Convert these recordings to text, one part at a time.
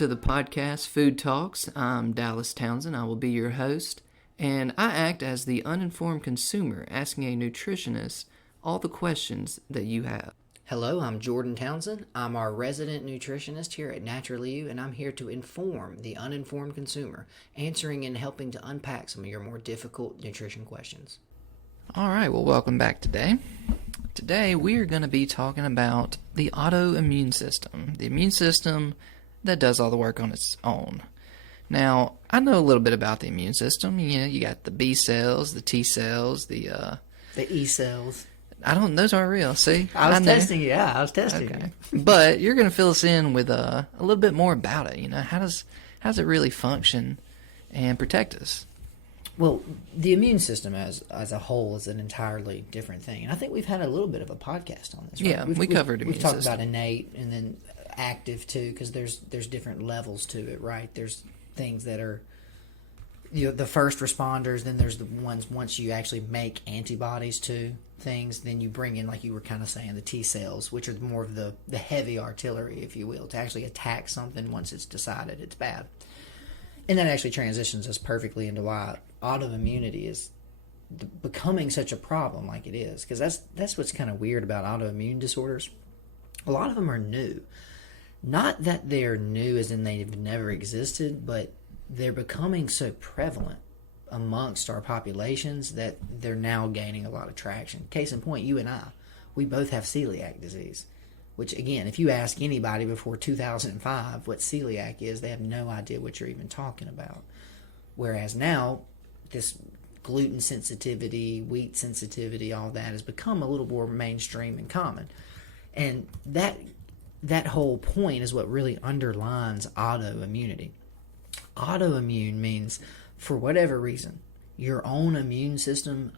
to the podcast Food Talks. I'm Dallas Townsend. I will be your host, and I act as the uninformed consumer asking a nutritionist all the questions that you have. Hello, I'm Jordan Townsend. I'm our resident nutritionist here at Naturally You, and I'm here to inform the uninformed consumer, answering and helping to unpack some of your more difficult nutrition questions. All right, well, welcome back today. Today, we are going to be talking about the autoimmune system, the immune system that does all the work on its own. Now, I know a little bit about the immune system. You know, you got the B cells, the T cells, the E cells. Those aren't real, see? I was testing you. Okay. But you're going to fill us in with a little bit more about it. You know, how does it really function and protect us? Well, the immune system as a whole is an entirely different thing. And I think we've had a little bit of a podcast on this, right? Yeah, we covered immune system. We've talked about innate and then active too, because there's different levels to it, right? There's things that are, you know, the first responders, then there's the ones once you actually make antibodies to things, then you bring in, like you were kind of saying, the T cells, which are more of the heavy artillery, if you will, to actually attack something once it's decided it's bad. And that actually transitions us perfectly into why autoimmunity is becoming such a problem like it is, because that's what's kind of weird about autoimmune disorders. A lot of them are new. Not that they're new as in they've never existed, but they're becoming so prevalent amongst our populations that they're now gaining a lot of traction. Case in point, you and I, we both have celiac disease, which, again, if you ask anybody before 2005 what celiac is, they have no idea what you're even talking about. Whereas now, this gluten sensitivity, wheat sensitivity, all that has become a little more mainstream and common. And that whole point is what really underlines autoimmunity. Autoimmune means, for whatever reason, your own immune system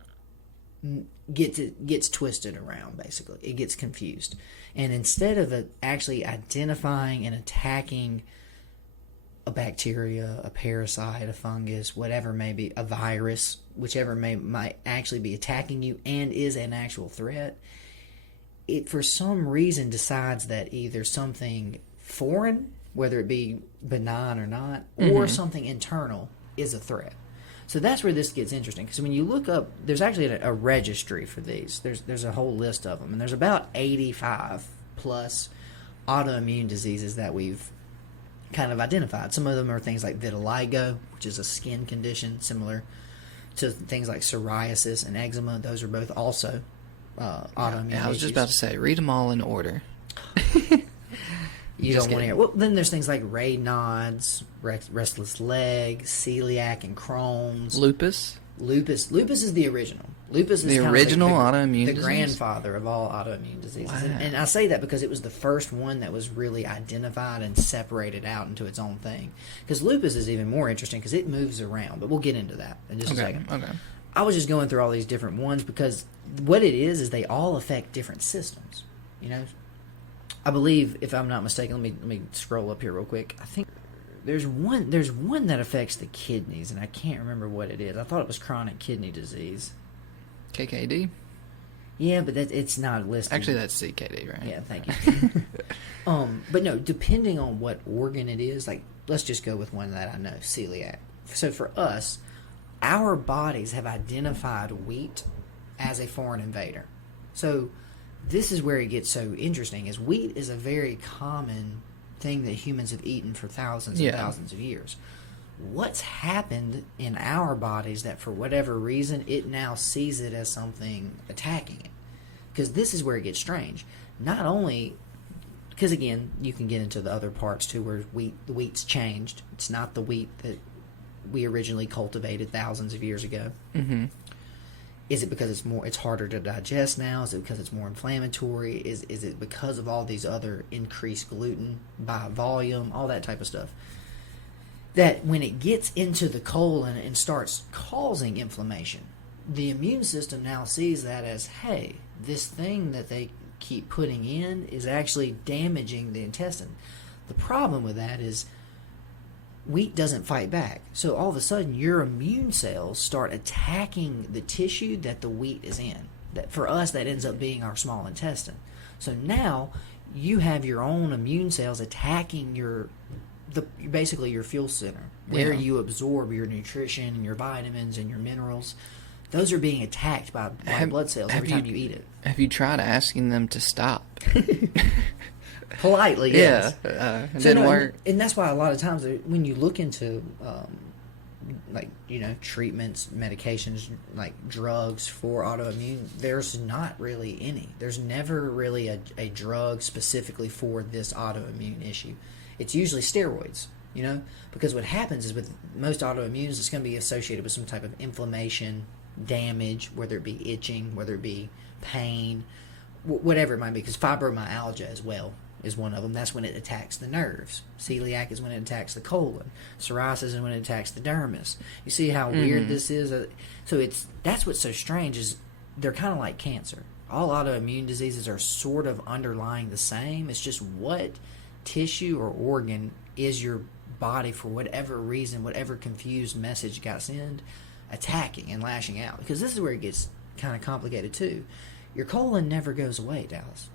gets twisted around, basically. It gets confused. And instead of actually identifying and attacking a bacteria, a parasite, a fungus, whatever may be, a virus, whichever might actually be attacking you and is an actual threat, it for some reason decides that either something foreign, whether it be benign or not, or something internal is a threat. So that's where this gets interesting, because when you look up, there's actually a registry for these. There's a whole list of them, and there's about 85 plus autoimmune diseases that we've kind of identified. Some of them are things like vitiligo, which is a skin condition similar to things like psoriasis and eczema. Those are both also autoimmune I was just about to say, read them all in order. You don't want to hear. Well, then there's things like Raynaud's, restless legs, celiac and Crohn's. Lupus is the original. Lupus is the original autoimmune disease? The grandfather of all autoimmune diseases. Wow. And I say that because it was the first one that was really identified and separated out into its own thing. Because lupus is even more interesting because it moves around, but we'll get into that in just a second. Okay. I was just going through all these different ones because what it is they all affect different systems. You know, I believe, if I'm not mistaken, let me scroll up here real quick. I think there's one that affects the kidneys, and I can't remember what it is. I thought it was chronic kidney disease. KKD? Yeah, but it's not listed. Actually, that's CKD, right? Yeah, thank you. But no, depending on what organ it is, like, let's just go with one that I know, celiac. So for us, our bodies have identified wheat as a foreign invader. So this is where it gets so interesting, is wheat is a very common thing that humans have eaten for thousands and thousands of years. What's happened in our bodies that for whatever reason it now sees it as something attacking it? Because this is where it gets strange. Not only, because again, you can get into the other parts too where the wheat's changed. It's not the wheat that we originally cultivated thousands of years ago. Mm-hmm. Is it because it's harder to digest now? Is it because it's more inflammatory? Is it because of all these other increased gluten by volume, all that type of stuff? That when it gets into the colon and starts causing inflammation, the immune system now sees that as, hey, this thing that they keep putting in is actually damaging the intestine. The problem with that is wheat doesn't fight back. So all of a sudden, your immune cells start attacking the tissue that the wheat is in. That for us, that ends up being our small intestine. So now you have your own immune cells attacking your basically your fuel center, where Yeah. you absorb your nutrition and your vitamins and your minerals. Those are being attacked by white blood cells every time you eat it. Have you tried asking them to stop? Politely, yes. Yeah, it So, didn't no, work. and that's why a lot of times when you look into treatments, medications, like drugs for autoimmune, there's not really any. There's never really a drug specifically for this autoimmune issue. It's usually steroids, because what happens is with most autoimmunes, it's going to be associated with some type of inflammation, damage, whether it be itching, whether it be pain, whatever it might be, because fibromyalgia as well is one of them. That's when it attacks the nerves. Celiac is when it attacks the colon. Psoriasis is when it attacks the dermis. You see how weird this is? So that's what's so strange is they're kind of like cancer. All autoimmune diseases are sort of underlying the same. It's just what tissue or organ is your body, for whatever reason, whatever confused message got sent, attacking and lashing out. Because this is where it gets kind of complicated too. Your colon never goes away, Dallas.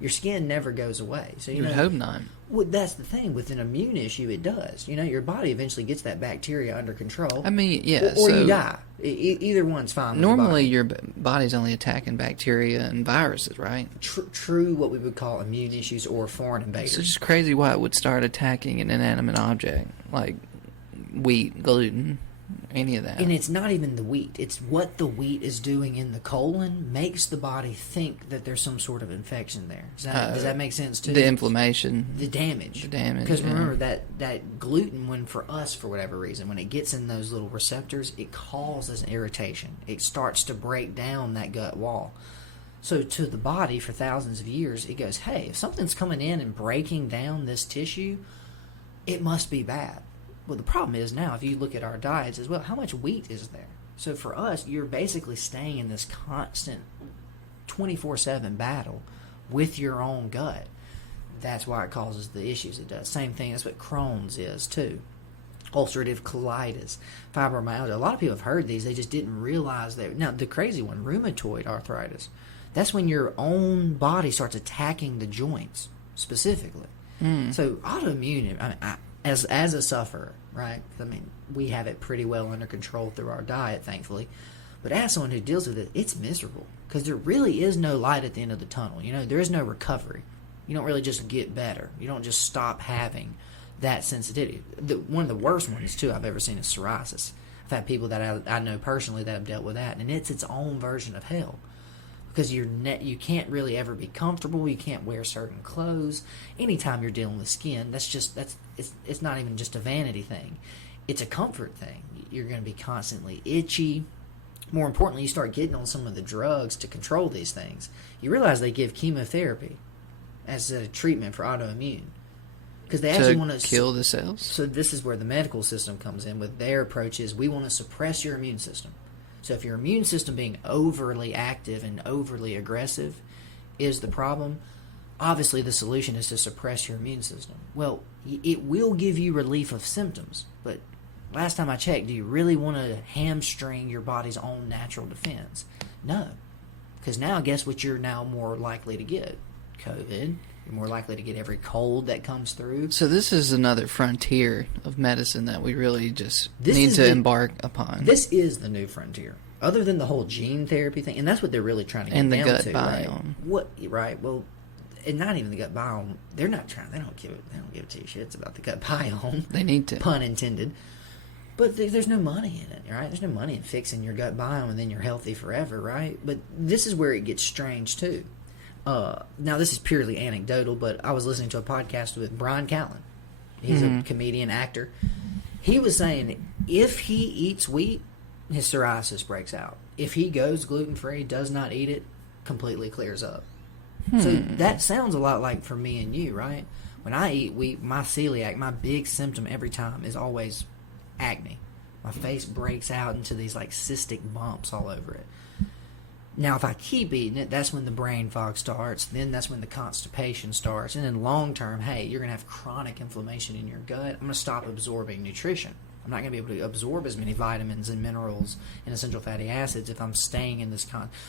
Your skin never goes away. So You would hope not. Well, that's the thing. With an immune issue, it does. Your body eventually gets that bacteria under control. I mean, yeah. Or so you die. Either one's fine. With normally, the body. your body's only attacking bacteria and viruses, right? True, what we would call immune issues or foreign invaders. So it's just crazy why it would start attacking an inanimate object like wheat, gluten, any of that. And it's not even the wheat. It's what the wheat is doing in the colon makes the body think that there's some sort of infection there. Does that make sense too? The inflammation. The damage. The damage, Because yeah. remember that gluten, when for us, for whatever reason, when it gets in those little receptors, it causes an irritation. It starts to break down that gut wall. So to the body, for thousands of years, it goes, hey, if something's coming in and breaking down this tissue, it must be bad. Well, the problem is now, if you look at our diets as well, how much wheat is there? So for us, you're basically staying in this constant 24/7 battle with your own gut. That's why it causes the issues it does. Same thing, that's what Crohn's is too. Ulcerative colitis, fibromyalgia. A lot of people have heard these, they just didn't realize that. Now, the crazy one, rheumatoid arthritis. That's when your own body starts attacking the joints, specifically. So autoimmune, as a sufferer, right? I mean, we have it pretty well under control through our diet, thankfully. But as someone who deals with it, it's miserable because there really is no light at the end of the tunnel. There is no recovery. You don't really just get better. You don't just stop having that sensitivity. One of the worst ones, too, I've ever seen is psoriasis. I've had people that I know personally that have dealt with that, and it's its own version of hell. Because you can't really ever be comfortable. You can't wear certain clothes. Anytime you're dealing with skin, it's not even just a vanity thing. It's a comfort thing. You're going to be constantly itchy. More importantly, you start getting on some of the drugs to control these things. You realize they give chemotherapy as a treatment for autoimmune. Because they actually want to kill the cells. So this is where the medical system comes in with their approach is we want to suppress your immune system. So if your immune system being overly active and overly aggressive is the problem, obviously the solution is to suppress your immune system. Well, it will give you relief of symptoms, but last time I checked, do you really want to hamstring your body's own natural defense? No. Because now guess what you're now more likely to get? COVID. You're more likely to get every cold that comes through. So this is another frontier of medicine that we really just need to embark upon. This is the new frontier. Other than the whole gene therapy thing, and that's what they're really trying to get And the down gut to, biome. Right? Well, and not even the gut biome. They're not trying. They don't give two shits about the gut biome. They need to. Pun intended. But there's no money in it, right? There's no money in fixing your gut biome and then you're healthy forever, right? But this is where it gets strange too. Now, this is purely anecdotal, but I was listening to a podcast with Brian Callen. He's a comedian, actor. He was saying if he eats wheat, his psoriasis breaks out. If he goes gluten-free, does not eat it, completely clears up. So that sounds a lot like for me and you, right? When I eat wheat, my celiac, my big symptom every time is always acne. My face breaks out into these like cystic bumps all over it. Now, if I keep eating it, that's when the brain fog starts. Then that's when the constipation starts. And then long term, hey, you're going to have chronic inflammation in your gut. I'm going to stop absorbing nutrition. I'm not going to be able to absorb as many vitamins and minerals and essential fatty acids if I'm staying in this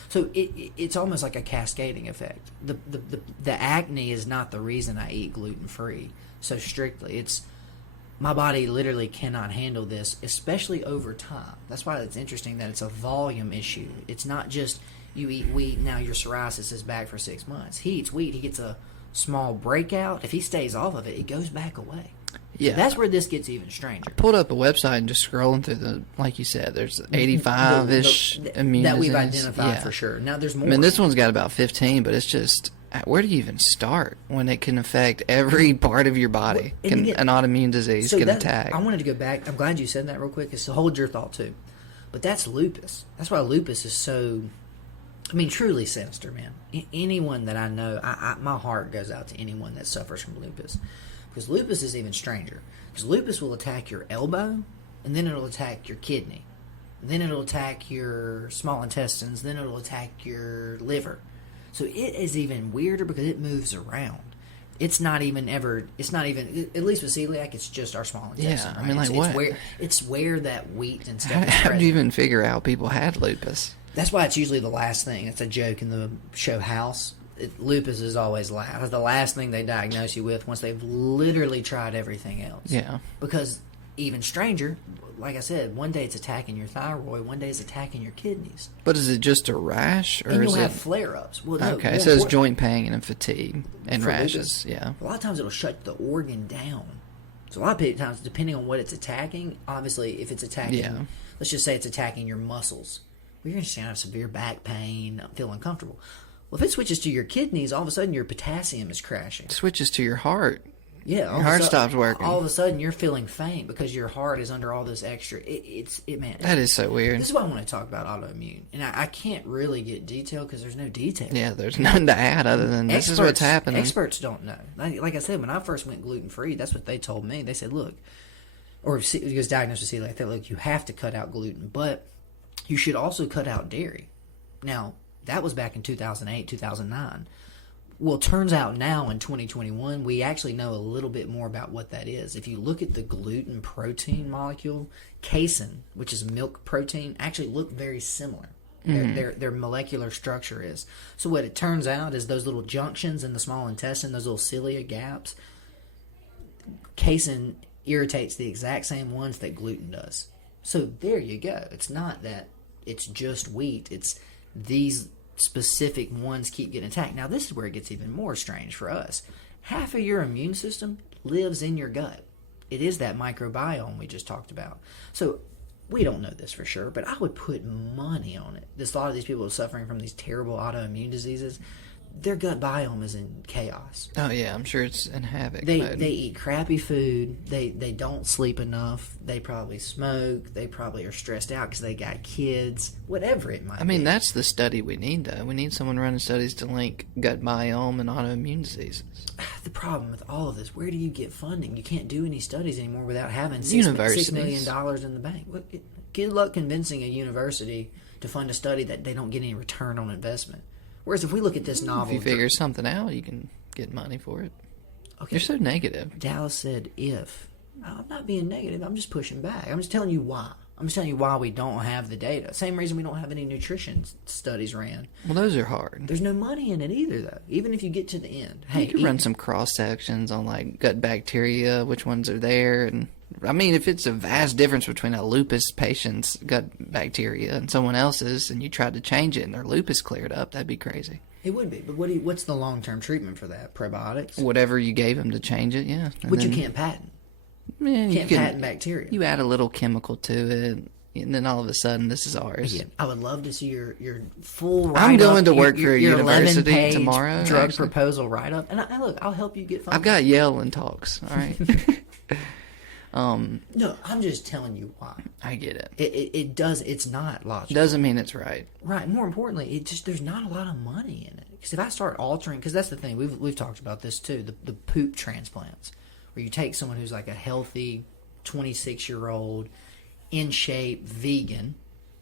So it's almost like a cascading effect. The acne is not the reason I eat gluten-free so strictly. It's my body literally cannot handle this, especially over time. That's why it's interesting that it's a volume issue. It's not just you eat wheat, now your psoriasis is back for 6 months. He eats wheat, he gets a small breakout. If he stays off of it, it goes back away. Yeah. So that's where this gets even stranger. Pulled up a website and just scrolling through the, like you said, there's 85-ish immune that we've disease. identified for sure. Now there's more. I mean, this one's got about 15, but it's just, where do you even start when it can affect every part of your body? An autoimmune disease can attack. I wanted to go back. I'm glad you said that real quick. So hold your thought too. But that's lupus. That's why lupus is so, I mean, truly sinister, man. Anyone that I know, my heart goes out to anyone that suffers from lupus. Because lupus is even stranger. Because lupus will attack your elbow, and then it'll attack your kidney. Then it'll attack your small intestines. Then it'll attack your liver. So it is even weirder because it moves around. It's not even, at least with celiac, it's just our small intestine. Yeah, right? I mean, like what? It's where that wheat and stuff is How present. do you even figure out people had lupus? That's why it's usually the last thing. It's a joke in the show House. Lupus is always last. It's the last thing they diagnose you with once they've literally tried everything else. Yeah. Because even stranger, like I said, one day it's attacking your thyroid, one day it's attacking your kidneys. But is it just a rash? Or And you'll is have it... flare-ups. Well, no, Okay, so it's joint pain and fatigue and for rashes. lupus, Yeah. A lot of times it'll shut the organ down. So a lot of times, depending on what it's attacking, obviously if it's attacking, let's just say it's attacking your muscles, well, you're going to have severe back pain, feel uncomfortable. Well, if it switches to your kidneys, all of a sudden your potassium is crashing. It switches to your heart. Yeah, your heart stops working. All of a sudden you're feeling faint because your heart is under all this extra. Man. That is so weird. This is why I want to talk about autoimmune, and I can't really get detail because there's no detail. Yeah, there's nothing to add other than this is what's happening. Experts don't know. Like I said, when I first went gluten free, that's what they told me. They said, look, or he was diagnosed with celiac. They look, you have to cut out gluten, but you should also cut out dairy. Now, that was back in 2008, 2009. Well, it turns out now in 2021, we actually know a little bit more about what that is. If you look at the gluten protein molecule, casein, which is milk protein, actually look very similar. Their molecular structure is. So what it turns out is those little junctions in the small intestine, those little cilia gaps, casein irritates the exact same ones that gluten does. So there you go. It's not that it's just wheat. It's these specific ones keep getting attacked. Now, this is where it gets even more strange for us. Half of your immune system lives in your gut. It is that microbiome we just talked about. So we don't know this for sure, but I would put money on it. A lot of these people are suffering from these terrible autoimmune diseases. Their gut biome is in chaos. Oh yeah, I'm sure it's in havoc They mode. they eat crappy food. They don't sleep enough. They probably smoke. They probably are stressed out because they got kids. Whatever it might be. I mean, that's the study we need, though. We need someone running studies to link gut biome and autoimmune diseases. The problem with all of this, where do you get funding? You can't do any studies anymore without having Universities. $6 million in the bank. Good luck convincing a university to fund a study that they don't get any return on investment. Whereas if we look at this novel... If you figure something out, you can get money for it. Okay. You're so negative. Dallas said if. I'm not being negative. I'm just pushing back. I'm just telling you why. I'm just telling you why we don't have the data. Same reason we don't have any nutrition studies ran. Well, those are hard. There's no money in it either, though. Even if you get to the end. You could run some cross-sections on, like, gut bacteria, which ones are there, and... I mean, if it's a vast difference between a lupus patient's gut bacteria and someone else's, and you tried to change it and their lupus cleared up, that'd be crazy. It would be, but what's the long-term treatment for that? Probiotics? Whatever you gave them to change it, yeah. Which you can't patent. Yeah, You can't patent bacteria. You add a little chemical to it, and then all of a sudden, this is ours. Again, I would love to see your full write-up. I'm going to work for a your university 11-page tomorrow. drug actually. proposal write-up. And look, I'll help you get funded. I've got Yale and talks, all right? No, I'm just telling you why. I get it. It does. It's not logical. Doesn't mean it's right. Right. More importantly, there's not a lot of money in it. Because if I start altering, because that's the thing, we've talked about this too, the poop transplants, where you take someone who's like a healthy 26-year-old, in shape, vegan,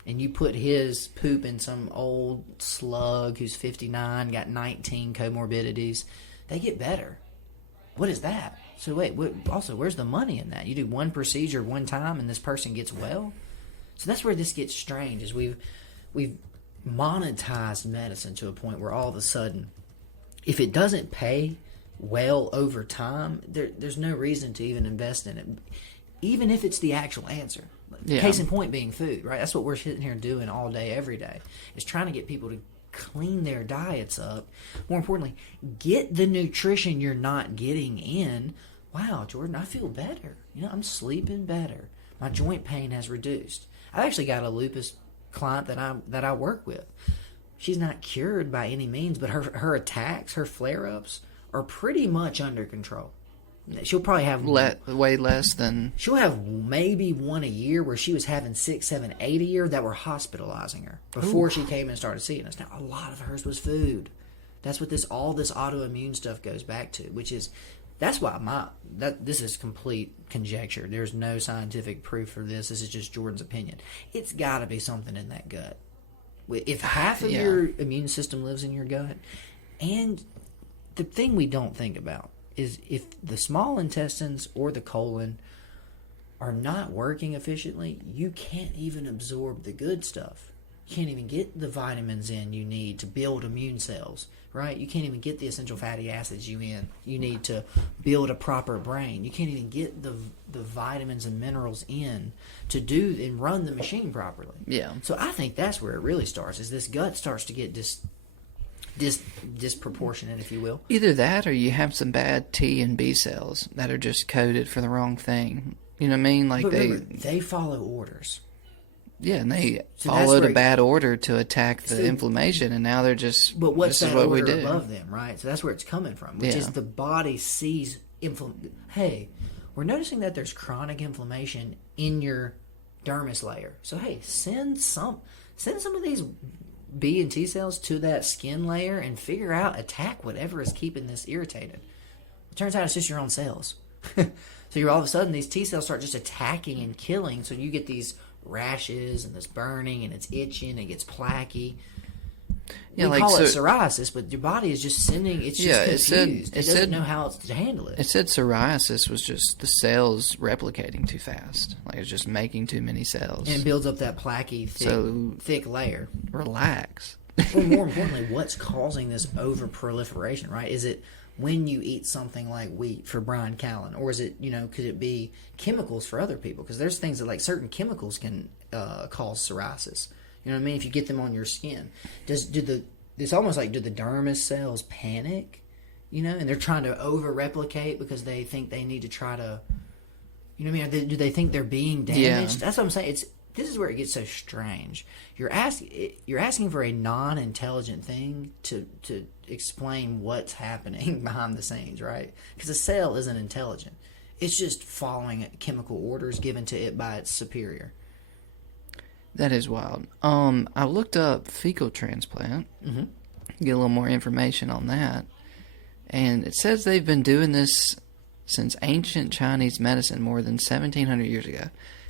and you put his poop in some old slug who's 59, got 19 comorbidities, they get better. What is that? So wait, also, where's the money in that? You do one procedure one time and this person gets well? So that's where this gets strange, is we've monetized medicine to a point where all of a sudden, if it doesn't pay, well over time, there's no reason to even invest in it, even if it's the actual answer. Yeah. Case in point being food, right? That's what we're sitting here doing all day, every day, is trying to get people to clean their diets up. More importantly, get the nutrition you're not getting in. Wow, Jordan, I feel better. I'm sleeping better. My joint pain has reduced. I've actually got a lupus client that I work with. She's not cured by any means, but her attacks, her flare-ups are pretty much under control. She'll probably have way less than... She'll have maybe one a year where she was having 6, 7, 8 a year that were hospitalizing her before she came and started seeing us. Now, a lot of hers was food. That's what all this autoimmune stuff goes back to, which is... That's why this is complete conjecture. There's no scientific proof for this. This is just Jordan's opinion. It's got to be something in that gut. If half of your immune system lives in your gut, and the thing we don't think about is if the small intestines or the colon are not working efficiently, you can't even absorb the good stuff. You can't even get the vitamins in you need to build immune cells, right? You can't even get the essential fatty acids you need to build a proper brain. You can't even get the vitamins and minerals in to do and run the machine properly. Yeah. So I think that's where it really starts, is this gut starts to get disproportionate, if you will. Either that or you have some bad T and B cells that are just coded for the wrong thing. You know what I mean? Like but remember, they follow orders. Yeah, and they followed a bad order to attack the inflammation, and now they're just... But what's that what order above them, right? So that's where it's coming from, which is the body sees... Hey, we're noticing that there's chronic inflammation in your dermis layer. So, hey, send some of these B and T cells to that skin layer and attack whatever is keeping this irritated. It turns out it's just your own cells. So you're all of a sudden, these T cells start just attacking and killing, so you get these rashes and this burning and it's itching and it gets placky. We call it psoriasis, but your body is just sending... It's just confused. It doesn't know how to handle it. It said psoriasis was just the cells replicating too fast. Like it's just making too many cells. And it builds up that placky, thick layer. Relax. Well, more importantly, what's causing this over-proliferation, right? Is it when you eat something like wheat for Brian Callen? Or is it, could it be chemicals for other people? Because there's things that, like, certain chemicals can cause psoriasis. You know what I mean? If you get them on your skin. It's almost like, do the dermis cells panic? And they're trying to over-replicate because they think they need to try to... You know what I mean? Do they think they're being damaged? Yeah. That's what I'm saying. This is where it gets so strange. You're asking for a non-intelligent thing to explain what's happening behind the scenes, right? Because a cell isn't intelligent. It's just following chemical orders given to it by its superior. That is wild. I looked up fecal transplant. Mm-hmm. Get a little more information on that. And it says they've been doing this since ancient Chinese medicine more than 1,700 years ago.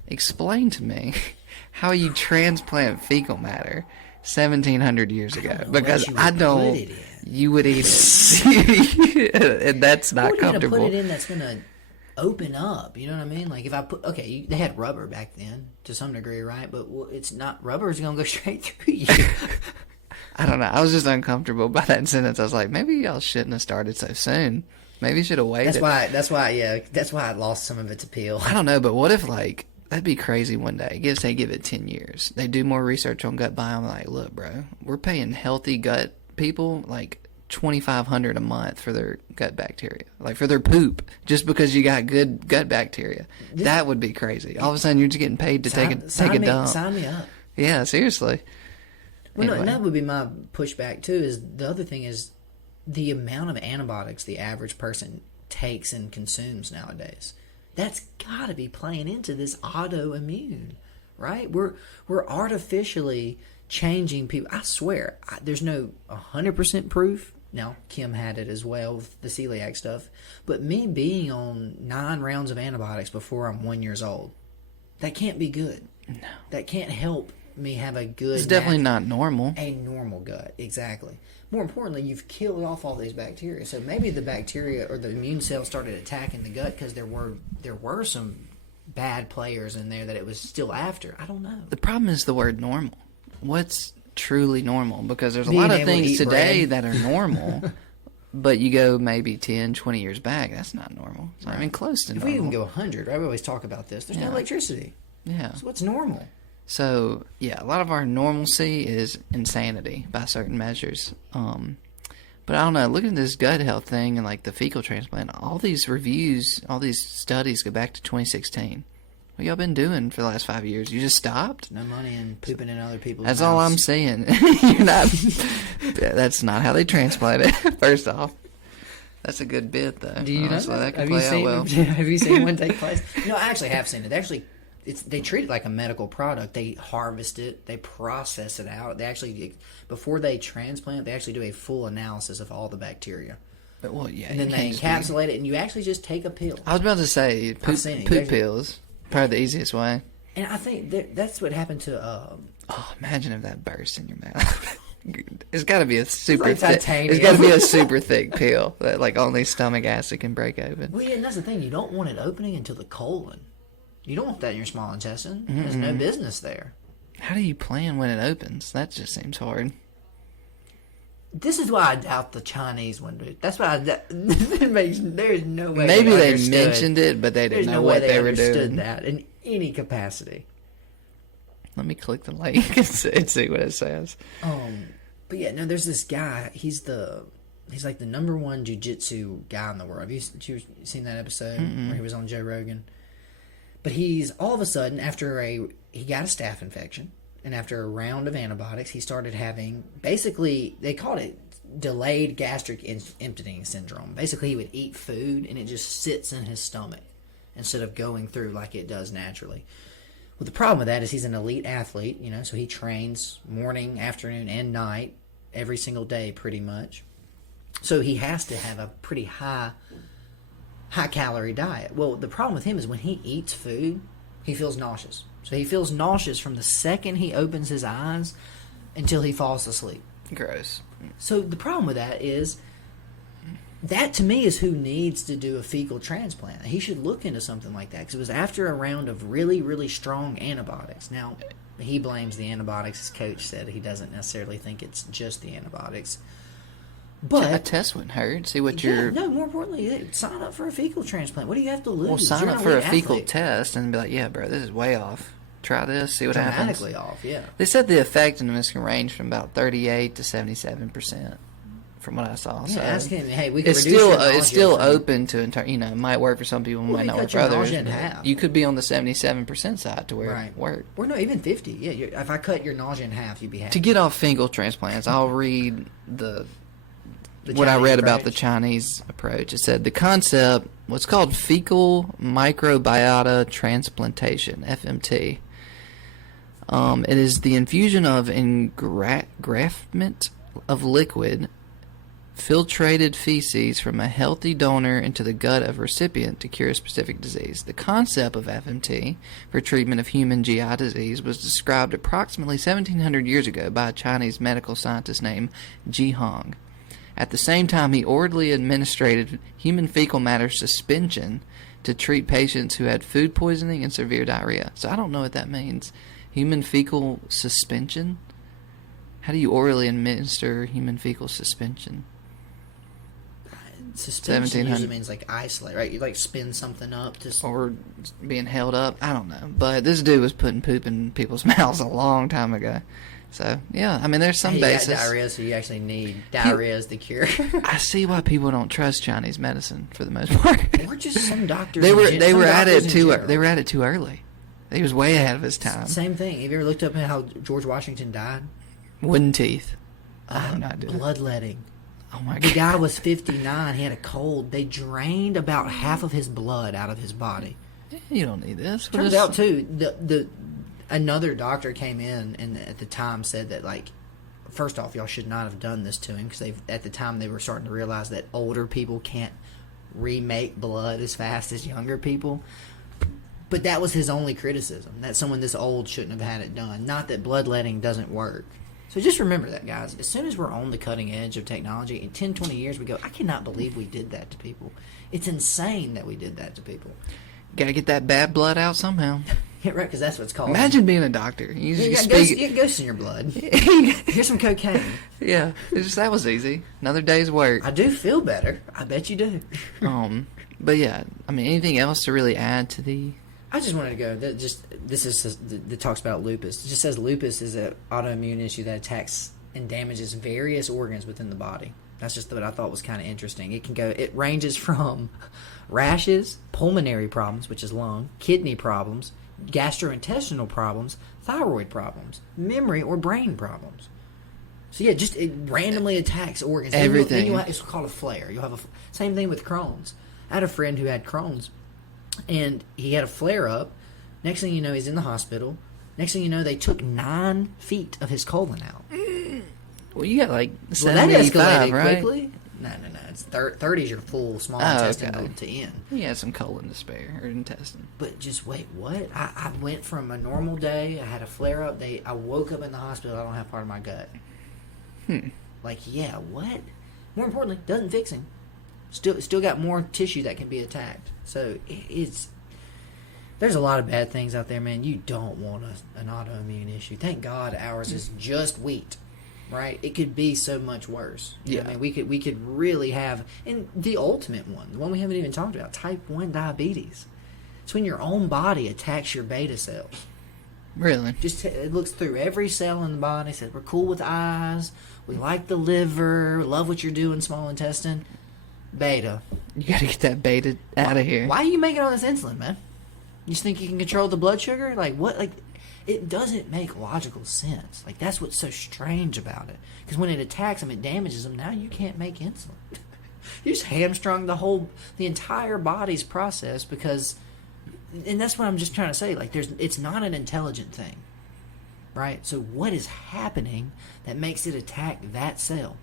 Explain to me how you transplant fecal matter 1,700 years ago. Because I don't. You would eat it. And that's not comfortable. Put it in that's going to open up. You know what I mean? Like if I put... Okay, they had rubber back then to some degree, right? But it's not... Rubber is going to go straight through you. I don't know. I was just uncomfortable by that sentence. I was like, maybe y'all shouldn't have started so soon. Maybe you should have waited. That's why I lost some of its appeal. I don't know, but what if, like... That'd be crazy one day. Say give it 10 years. They do more research on gut biome. Like, look, bro, we're paying healthy gut people like $2,500 a month for their gut bacteria, like for their poop, just because you got good gut bacteria. That would be crazy. All of a sudden, you're just getting paid to take a dump. Sign me up. Yeah, seriously. Well, anyway. No, and that would be my pushback too. Is the other thing is the amount of antibiotics the average person takes and consumes nowadays. That's got to be playing into this autoimmune, right? We're artificially changing people. I swear, there's no 100% proof. Now, Kim had it as well with the celiac stuff. But me being on 9 rounds of antibiotics before I'm 1 year old, that can't be good. No. That can't help me have a good... It's definitely not normal. A normal gut, exactly. More importantly, you've killed off all these bacteria. So maybe the bacteria or the immune cells started attacking the gut because there were some bad players in there that it was still after. I don't know. The problem is the word normal. What's truly normal? Because there's a lot of things today that are normal, But you go maybe 10, 20 years back, that's not normal. It's not even close to If normal. we even go 100, right? We always talk about this. There's no electricity. Yeah. So what's normal? So, yeah, a lot of our normalcy is insanity by certain measures. But I don't know, looking at this gut health thing and like the fecal transplant, all these reviews, all these studies go back to 2016. What y'all been doing for the last 5 years? You just stopped? No money and pooping in other people's That's mouths. all I'm saying. You're not. That's not how they transplant it. First off, that's a good bit though. Do you know Honestly, that? that could play out well. Have you seen one take place? No, I actually have seen it. They actually, they treat it like a medical product. They harvest it, they process it out. They actually, before they transplant, they actually do a full analysis of all the bacteria. But, well, yeah, And then they encapsulate it, and you actually just take a pill. I was about to say poop pills. Probably the easiest way. And I think that's what happened to. Oh, imagine if that bursts in your mouth. It's got to be a super like thick. titanium. It's got to be a super thick pill that like only stomach acid can break open. Well, yeah, and that's the thing. You don't want it opening until the colon. You don't want that in your small intestine. There's no business there. How do you plan when it opens? That just seems hard. This is why I doubt the Chinese one, dude. That's why there's no way. Maybe they understood. mentioned it, but they didn't There's know no what way they were understood doing. that in any capacity. Let me click the link and see what it says. But yeah, no. There's this guy. He's like the number one jiu-jitsu guy in the world. Have you seen that episode where he was on Joe Rogan? But he's all of a sudden he got a staph infection. And after a round of antibiotics, he started having, basically, they called it delayed gastric emptying syndrome. Basically, he would eat food, and it just sits in his stomach instead of going through like it does naturally. Well, the problem with that is he's an elite athlete, so he trains morning, afternoon, and night every single day pretty much. So he has to have a pretty high-calorie diet. Well, the problem with him is when he eats food, he feels nauseous. So he feels nauseous from the second he opens his eyes until he falls asleep. Gross. So the problem with that is, that to me is who needs to do a fecal transplant. He should look into something like that because it was after a round of really, really strong antibiotics. Now, he blames the antibiotics. His coach said he doesn't necessarily think it's just the antibiotics. But a test wouldn't hurt. See what more importantly, sign up for a fecal transplant. What do you have to lose? Well, sign You're up an for a elite fecal athlete. test and be like, yeah, bro, this is way off. Try this, see what happens. Dramatically off, yeah. They said the effectiveness can range from about 38 to 77%, from what I saw. Yeah, so ask him. Hey, we can it's reduce still your nausea it's still from- open to it might work for some people, might they not cut work for your others. nausea in but half. You could be on the 77% side to where Right. it worked. Or no, even 50. Yeah, if I cut your nausea in half, you'd be happy. To get off fecal transplants, I'll read The what I Chinese read about the approach. Chinese approach. It said the concept, what's called fecal microbiota transplantation, FMT. It is the infusion of engraftment of liquid, filtrated feces from a healthy donor into the gut of a recipient to cure a specific disease. The concept of FMT for treatment of human GI disease was described approximately 1700 years ago by a Chinese medical scientist named Ji Hong. At the same time, he orally administered human fecal matter suspension to treat patients who had food poisoning and severe diarrhea. So I don't know what that means. Human fecal suspension? How do you orally administer human fecal suspension? Suspension 1700. usually means like isolate, right? You like spin something up to. Or being held up? I don't know. But this dude was putting poop in people's mouths a long time ago. So, yeah, I mean, there's some You got basis. diarrhea, so you actually need diarrhea as the cure. I see why people don't trust Chinese medicine for the most part. Or just some doctors. They were some at doctors it in too. general. They were at it too early. He was way ahead of his time. Same thing. Have you ever looked up how George Washington died? Wooden teeth. I have no idea. Bloodletting. Oh my The god. guy was 59. He had a cold. They drained about half of his blood out of his body. You don't need this. Turns out too, another doctor came in and at the time said that, like, first off, y'all should not have done this to him because at the time they were starting to realize that older people can't remake blood as fast as younger people. But that was his only criticism, that someone this old shouldn't have had it done. Not that bloodletting doesn't work. So just remember that, guys. As soon as we're on the cutting edge of technology, in 10, 20 years, we go, I cannot believe we did that to people. It's insane that we did that to people. Gotta get that bad blood out somehow. Yeah, right, because that's what's called. Imagine being a doctor. You You just got speak. ghosts in your blood. Here's some cocaine. Yeah, that was easy. Another day's work. I do feel better. I bet you do. But yeah, I mean, anything else to really add to the? I just wanted to go. That talks about lupus. It just says lupus is an autoimmune issue that attacks and damages various organs within the body. That's just what I thought was kind of interesting. It ranges from rashes, pulmonary problems, which is lung, kidney problems, gastrointestinal problems, thyroid problems, memory or brain problems. So yeah, it randomly attacks organs. Everything. It's called a flare. You'll have same thing with Crohn's. I had a friend who had Crohn's, and he had a flare up. Next thing you know, he's in the hospital. Next thing you know, they took 9 feet of his colon out. Well, you got like That 75, escalated right? quickly. No. It's 30 is your full small intestine okay. to end. He had some colon to spare, or intestine. But just wait, what? I went from a normal day. I had a flare up. I woke up in the hospital. I don't have part of my gut. Like, yeah, what? More importantly, doesn't fix him. Still got more tissue that can be attacked. So there's a lot of bad things out there, man. You don't want an autoimmune issue. Thank God ours is just wheat, right? It could be so much worse. You know what I mean, we could really have, and the ultimate one, the one we haven't even talked about, type 1 diabetes. It's when your own body attacks your beta cells. Really? It looks through every cell in the body. Said we're cool with eyes. We like the liver. Love what you're doing, small intestine. Beta. You got to get that beta out of here. Why are you making all this insulin, man? You just think you can control the blood sugar? Like what? Like it doesn't make logical sense. Like that's what's so strange about it. Because when it attacks them, it damages them. Now you can't make insulin. You just hamstrung the entire body's process because. And that's what I'm just trying to say. Like, it's not an intelligent thing, right? So what is happening that makes it attack that cell?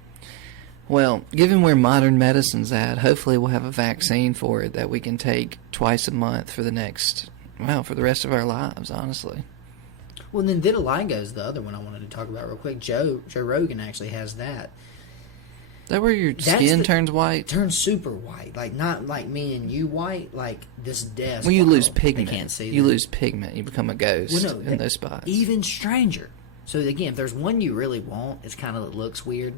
Well, given where modern medicine's at, hopefully we'll have a vaccine for it that we can take twice a month for the rest of our lives, honestly. Well, then vitiligo is the other one I wanted to talk about real quick. Joe Rogan actually has that. Is that where your skin turns white? Turns super white. Like, not like me and you white, like this desk. Well, you lose pigment. They can't see you that. lose pigment. You become a ghost in those spots. Even stranger. So, again, if there's one you really want, it looks weird.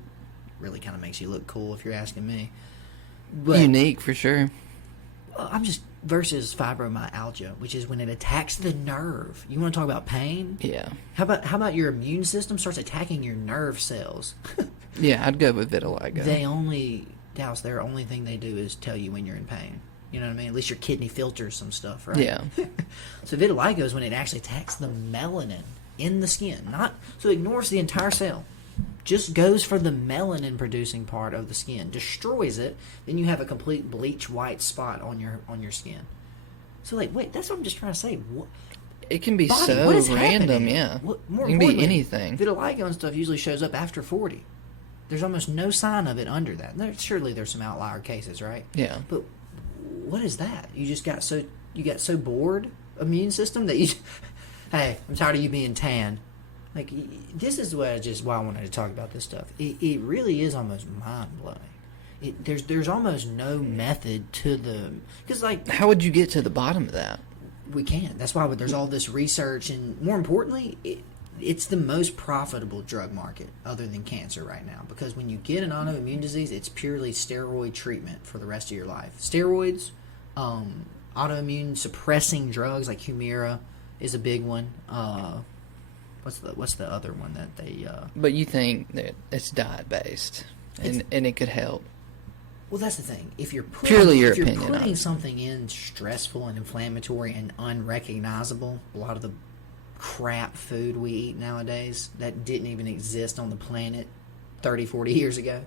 Really kind of makes you look cool if you're asking me. But, unique, for sure. I'm just... Versus fibromyalgia, which is when it attacks the nerve. You want to talk about pain? Yeah. How about your immune system starts attacking your nerve cells? Yeah, I'd go with vitiligo. Their only thing they do is tell you when you're in pain. You know what I mean? At least your kidney filters some stuff, right? Yeah. So vitiligo is when it actually attacks the melanin in the skin. So it ignores the entire cell. Just goes for the melanin producing part of the skin, destroys it, then you have a complete bleach white spot on your skin. So like, wait, that's what I'm just trying to say. What, it can be body, so what is random, happening? yeah. More it can be anything. Vitiligo and stuff usually shows up after 40. There's almost no sign of it under that. Surely there's some outlier cases, right? Yeah. But what is that? You just got so bored, immune system, that you, hey, I'm tired of you being tan. Like, this is why I wanted to talk about this stuff. It really is almost mind-blowing. There's almost no method to because, like... How would you get to the bottom of that? We can't. That's why there's all this research, and more importantly, it's the most profitable drug market other than cancer right now. Because when you get an autoimmune disease, it's purely steroid treatment for the rest of your life. Steroids, autoimmune suppressing drugs like Humira is a big one. What's the other one that they... But you think that it's diet-based, and it could help. Well, that's the thing. If you're putting something in stressful and inflammatory and unrecognizable, a lot of the crap food we eat nowadays that didn't even exist on the planet 30, 40 years ago,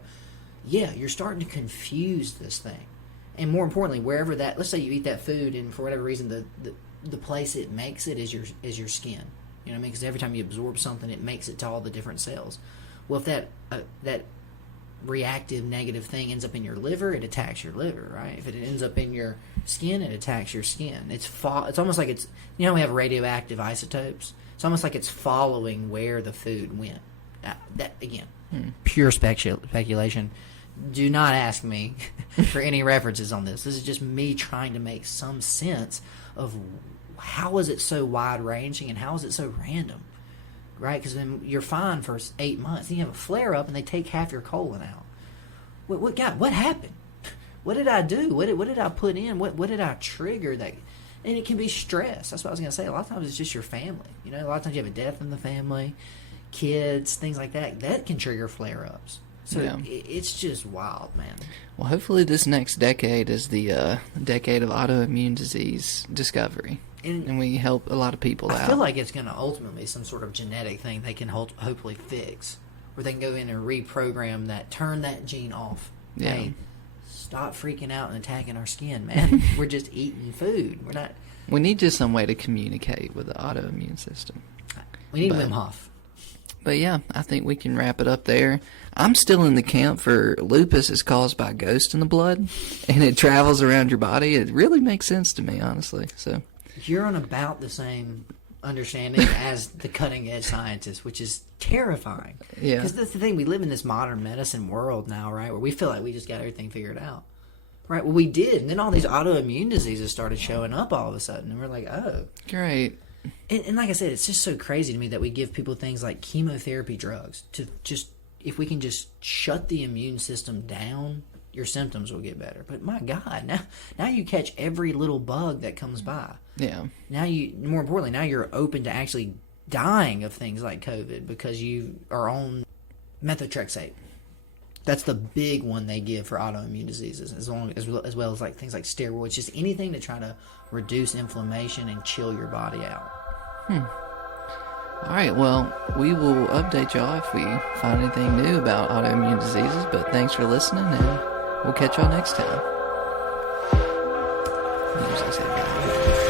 yeah, you're starting to confuse this thing. And more importantly, wherever that... Let's say you eat that food, and for whatever reason, the place it makes it is your skin. You know what I mean? Because every time you absorb something, it makes it to all the different cells. Well, if that reactive negative thing ends up in your liver, it attacks your liver, right? If it ends up in your skin, it attacks your skin. It's almost like it's... You know, we have radioactive isotopes. It's almost like it's following where the food went. That, again, pure speculation. Do not ask me for any references on this. This is just me trying to make some sense of how is it so wide-ranging and how is it so random? Right? Because then you're fine for 8 months. Then you have a flare-up and they take half your colon out. What happened? What did I do? What did I put in? What did I trigger that? And it can be stress. That's what I was going to say. A lot of times it's just your family. You know, a lot of times you have a death in the family, kids, things like that. That can trigger flare-ups. So it's just wild, man. Well, hopefully this next decade is the decade of autoimmune disease discovery. And we help a lot of people out. I feel like it's going to ultimately be some sort of genetic thing they can hopefully fix. Where they can go in and reprogram that, turn that gene off. Yeah. Hey, stop freaking out and attacking our skin, man. We're just eating food. We're not. We need just some way to communicate with the autoimmune system. We need Wim Hof. But yeah, I think we can wrap it up there. I'm still in the camp for lupus is caused by ghost in the blood, and it travels around your body. It really makes sense to me, honestly. So you're on about the same understanding as the cutting edge scientists, which is terrifying. Yeah. Because that's the thing, we live in this modern medicine world now, right, where we feel like we just got everything figured out. Right? Well, we did, and then all these autoimmune diseases started showing up all of a sudden, and we're like, oh. Great. And like I said, it's just so crazy to me that we give people things like chemotherapy drugs to just, if we can just shut the immune system down, your symptoms will get better. But my God, now you catch every little bug that comes by. Yeah. Now more importantly, now you're open to actually dying of things like COVID because you are on methotrexate. That's the big one they give for autoimmune diseases, as well as like things like steroids, just anything to try to reduce inflammation and chill your body out. All right, well, we will update y'all if we find anything new about autoimmune diseases, but thanks for listening, and we'll catch y'all next time. I usually say bye.